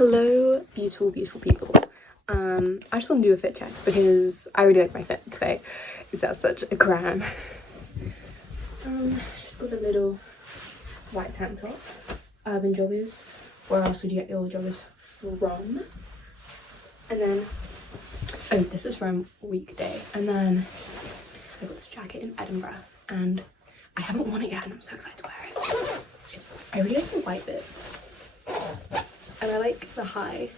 Hello, beautiful, beautiful people. I just want to do a fit check because I really like my fit today. Is that such a gram? Just got a little white tank top, urban joggers. Where else would you get your joggers from? And then, oh, this is from weekday. And then I got this jacket in Edinburgh, and I haven't worn it yet, and I'm so excited to wear it. I really like the white bits. And I like the high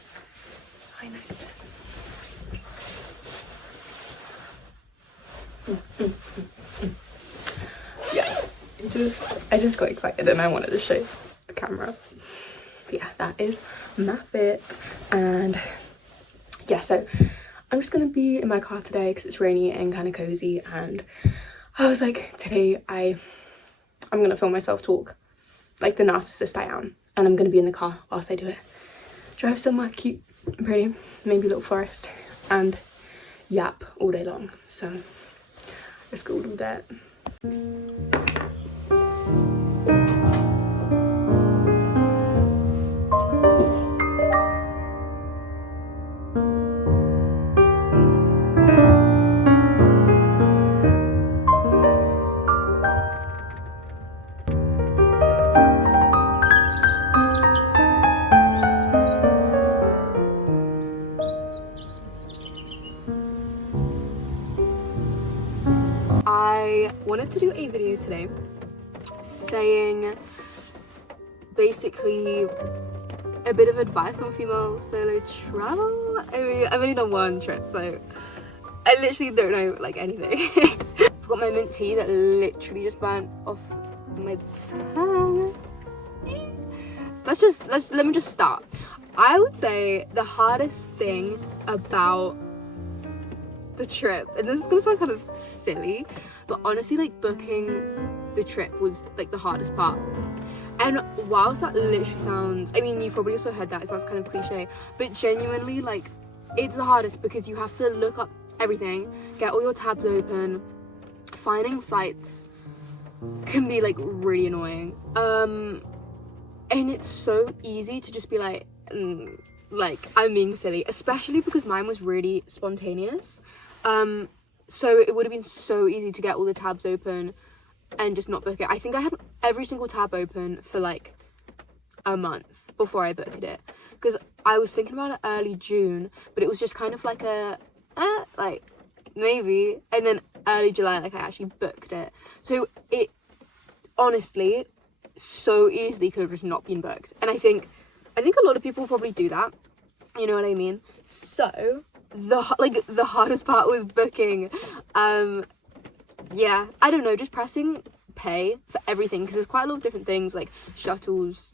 note. Yes, I just got excited and I wanted to show the camera. But yeah, that is my fit. And yeah, so I'm just gonna be in my car today because it's rainy and kind of cozy, and I was like, today I'm gonna film myself talk like the narcissist I am, and I'm gonna be in the car whilst I do it. Drive somewhere cute and pretty, maybe a little forest, and yap all day long. So let's go do that. I wanted to do a video today saying basically a bit of advice on female solo travel. I mean, I've only done one trip, so I literally don't know like anything. I've got my mint tea that literally just burnt off my tongue. Let me just start. I would say the hardest thing about the trip, and this is gonna sound kind of silly, but honestly, like, booking the trip was like the hardest part. And whilst that literally sounds, I mean, you've probably also heard that, it sounds kind of cliche, but genuinely, like, it's the hardest because you have to look up everything, get all your tabs open. Finding flights can be like really annoying, and it's so easy to just be like I'm being silly, especially because mine was really spontaneous. So it would have been so easy to get all the tabs open and just not book it. I think I had every single tab open for like a month before I booked it, because I was thinking about it early June, but it was just kind of like a like maybe, and then early July, like, I actually booked it. So it honestly so easily could have just not been booked, and I think a lot of people probably do that, you know what I mean? So the hardest part was booking. Yeah, I don't know, just pressing pay for everything, because there's quite a lot of different things, like shuttles,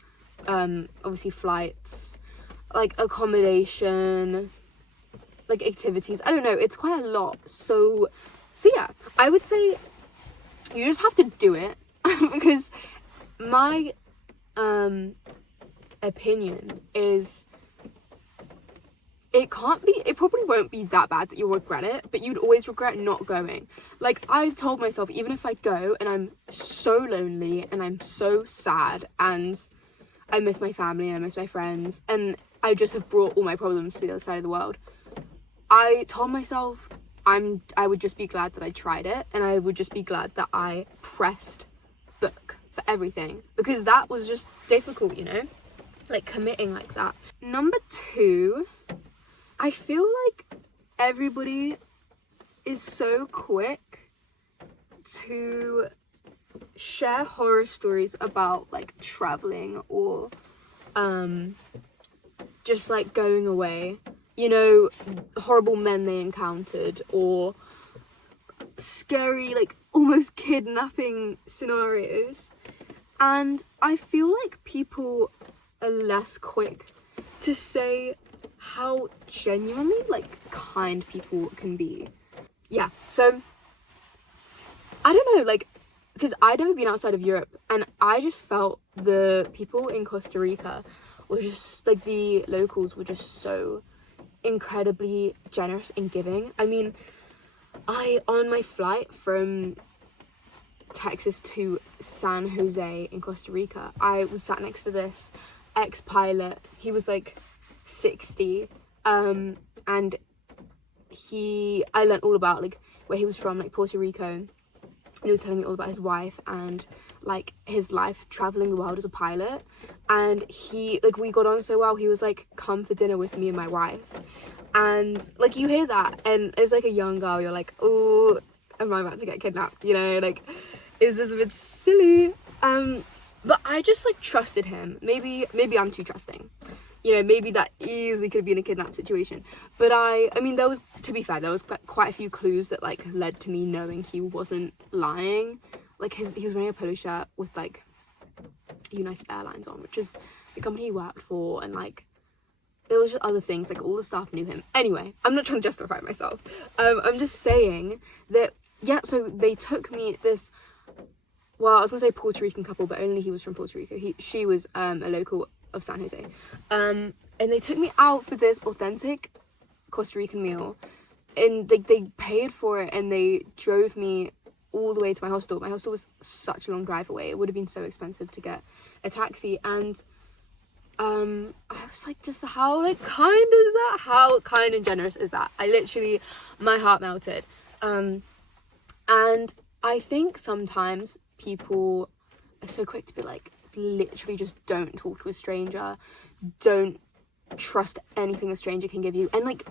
obviously flights, like accommodation, like activities. I don't know, it's quite a lot. So yeah, I would say you just have to do it. Because my opinion is it probably won't be that bad that you'll regret it, but you'd always regret not going. Like, I told myself, even if I go and I'm so lonely and I'm so sad and I miss my family and I miss my friends and I just have brought all my problems to the other side of the world, I told myself I would just be glad that I tried it, and I would just be glad that I pressed book for everything, because that was just difficult, you know, like committing like that. Number 2, I feel like everybody is so quick to share horror stories about like traveling or just like going away, you know, horrible men they encountered or scary, like almost kidnapping scenarios. And I feel like people are less quick to say how genuinely like kind people can be. Yeah, so I don't know, like, because I'd never been outside of Europe, and I just felt the people in Costa Rica were just like, the locals were just so incredibly generous and giving. I mean, on my flight from Texas to San Jose in Costa Rica, I was sat next to this ex-pilot. He was like 60, and I learned all about like where he was from, like Puerto Rico, and he was telling me all about his wife and like his life traveling the world as a pilot. And he, like, we got on so well. He was like, come for dinner with me and my wife. And like, you hear that, and as like a young girl, you're like, oh, am I about to get kidnapped, you know, like, is this a bit silly? But I just like trusted him. Maybe I'm too trusting, you know, maybe that easily could have been a kidnap situation. But I mean, there was, to be fair, there was quite a few clues that like led to me knowing he wasn't lying. Like he was wearing a polo shirt with like United Airlines on, which is the company he worked for, and like there was just other things, like all the staff knew him. Anyway, I'm not trying to justify myself. I'm just saying that, yeah, so they took me this, well, I was gonna say Puerto Rican couple, but only he was from Puerto Rico. She was a local of San Jose. And they took me out for this authentic Costa Rican meal, and they paid for it, and they drove me all the way to my hostel. My hostel was such a long drive away. It would have been so expensive to get a taxi. And I was like, just how like kind is that? How kind and generous is that? I literally, my heart melted. And I think sometimes people are so quick to be like, literally just don't talk to a stranger, don't trust anything a stranger can give you. And like,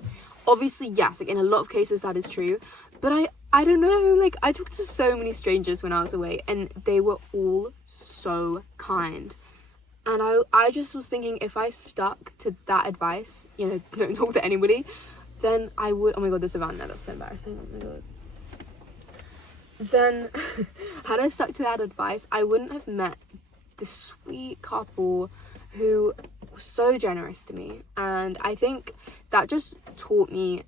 obviously, yes, like in a lot of cases that is true, but I don't know, like I talked to so many strangers when I was away, and they were all so kind. And I just was thinking, if I stuck to that advice, you know, don't talk to anybody, then I would, oh my god, there's a van there, that's so embarrassing, oh my god. Then, had I stuck to that advice, I wouldn't have met this sweet couple who was so generous to me. And I think that just taught me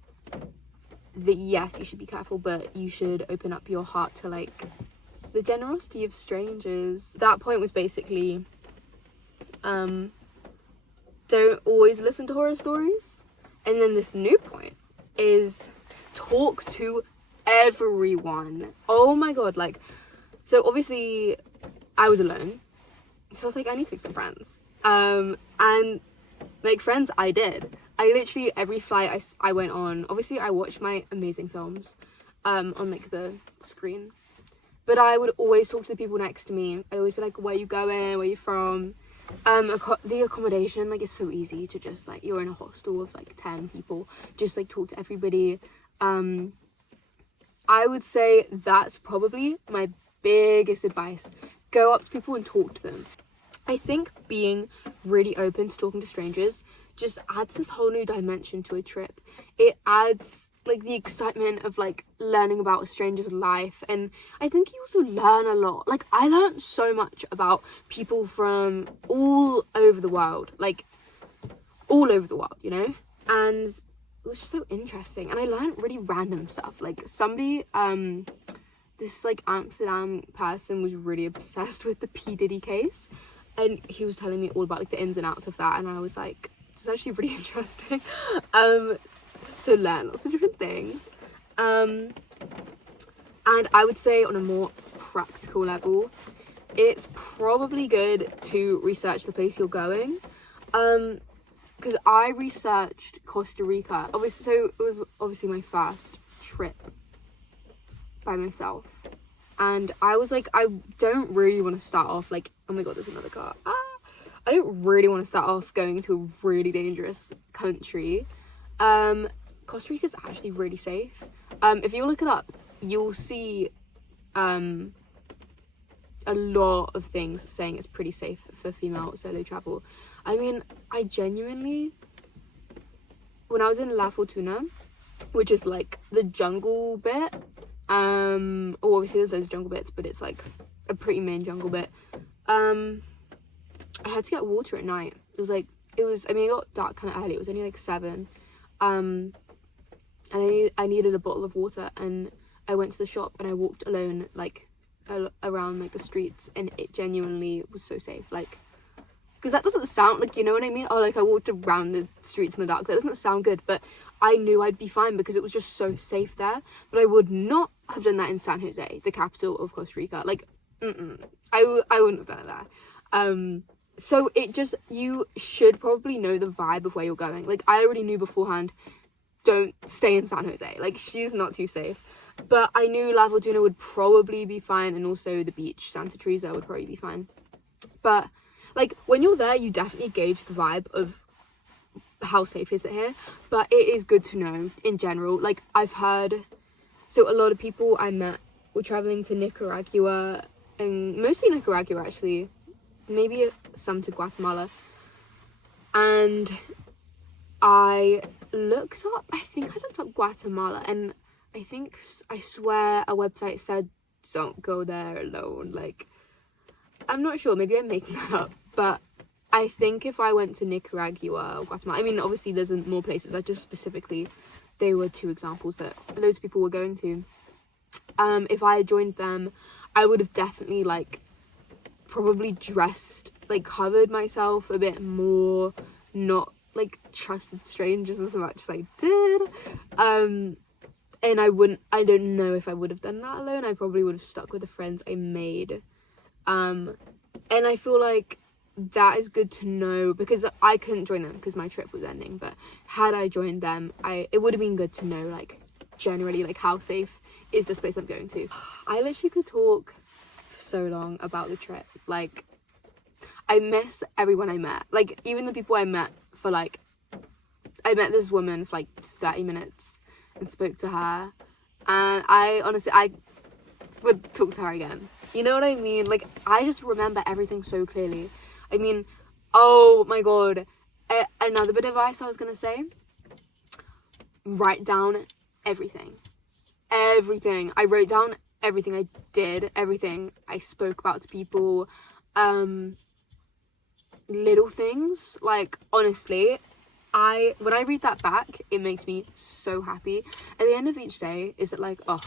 that yes, you should be careful, but you should open up your heart to like the generosity of strangers. That point was basically, don't always listen to horror stories. And then this new point is talk to everyone. Oh my god, like, so obviously I was alone, so I was like, I need to make some friends, and make friends I did. I literally, every flight I went on, obviously I watched my amazing films on like the screen, but I would always talk to the people next to me. I'd always be like, where you going, where you from? The accommodation, like, it's so easy to just like, you're in a hostel of like 10 people, just like talk to everybody. I would say that's probably my biggest advice. Go up to people and talk to them. I think being really open to talking to strangers just adds this whole new dimension to a trip. It adds like the excitement of like learning about a stranger's life, and I think you also learn a lot. Like, I learned so much about people from all over the world, like all over the world, you know, and it was just so interesting. And I learned really random stuff, like somebody this like Amsterdam person was really obsessed with the P. Diddy case, and he was telling me all about like the ins and outs of that, and I was like, it's actually pretty interesting. So learn lots of different things. And I would say on a more practical level, it's probably good to research the place you're going. Because I researched Costa Rica. Obviously, so it was obviously my first trip by myself. And I was like, I don't really want to start off like, oh my god, there's another car. I don't really want to start off going to a really dangerous country. Costa Rica is actually really safe. If you look it up, you'll see a lot of things saying it's pretty safe for female solo travel. I mean, I genuinely, when I was in La Fortuna, which is like the jungle bit, obviously there's jungle bits, but it's like a pretty main jungle bit. I had to get water at night. It got dark kind of early. It was only like 7. And I needed a bottle of water, and I went to the shop and I walked alone like around like the streets, and it genuinely was so safe. Like, because that doesn't sound like, you know what I mean? Oh, like I walked around the streets in the dark. That doesn't sound good, but I knew I'd be fine because it was just so safe there. But I would not have done that in San Jose, the capital of Costa Rica. Like, I wouldn't have done it there. So it just, you should probably know the vibe of where you're going. Like, I already knew beforehand, don't stay in San Jose. Like, she's not too safe. But I knew La Fortuna would probably be fine, and also the beach, Santa Teresa, would probably be fine. But, like, when you're there, you definitely gauge the vibe of how safe is it here. But it is good to know in general. Like, I've heard, so a lot of people I met were traveling to Nicaragua, and mostly Nicaragua, actually. Maybe some to Guatemala. And I looked up Guatemala, and I swear a website said don't go there alone. Like, I'm not sure, maybe I'm making that up, but I think if I went to Nicaragua or Guatemala, I mean, obviously there's more places, I just specifically, they were 2 examples that loads of people were going to. If I joined them, I would have definitely, like, probably dressed, like, covered myself a bit more, not, like, trusted strangers as much as I did. And I don't know if I would have done that alone. I probably would have stuck with the friends I made. And I feel like that is good to know, because I couldn't join them because my trip was ending. But had I joined them, it would have been good to know, like, generally, like, how safe is this place I'm going to. I literally could talk for so long about the trip. Like, I miss everyone I met. Like, even the people I met for, like, I met this woman for, like, 30 minutes and spoke to her. And I would talk to her again. You know what I mean? Like, I just remember everything so clearly. I mean, oh my god. Another bit of advice I was going to say. Write down everything. Everything. I wrote down everything I did. Everything I spoke about to people. Little things. Like, honestly, when I read that back, it makes me so happy. At the end of each day, is it like, oh,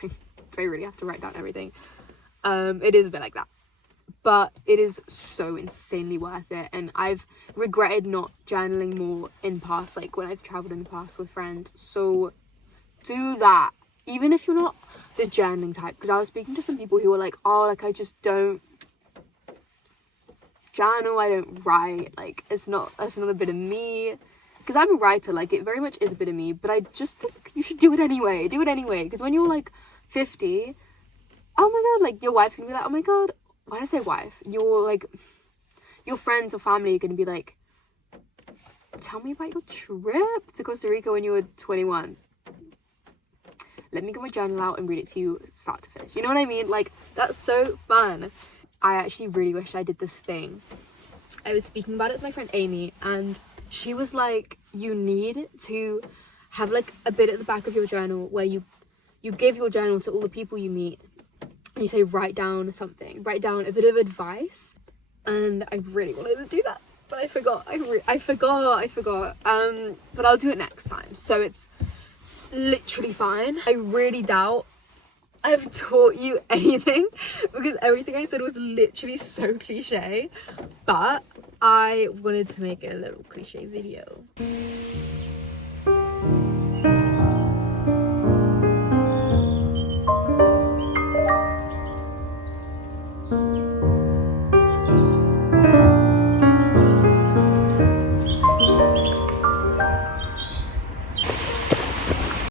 do I really have to write down everything? It is a bit like that. But it is so insanely worth it. And I've regretted not journaling more in past, like when I've traveled in the past with friends. So do that. Even if you're not the journaling type. Because I was speaking to some people who were like, oh, like, I just don't journal, I don't write. Like, that's not a bit of me. Because I'm a writer, like, it very much is a bit of me. But I just think you should do it anyway. Do it anyway. Because when you're, like, 50, oh my god, like, your wife's gonna be like, oh my god, why did I say wife? Your friends or family are gonna be like, tell me about your trip to Costa Rica when you were 21. Let me get my journal out and read it to you start to finish. You know what I mean? Like, that's so fun. I actually really wish I did this thing. I was speaking about it with my friend Amy, and she was like, you need to have, like, a bit at the back of your journal where you give your journal to all the people you meet, and you say, write down something, write down a bit of advice. And I really wanted to do that, but I forgot. I forgot. But I'll do it next time. So it's literally fine. I really doubt I've taught you anything, because everything I said was literally so cliche, but I wanted to make a little cliche video.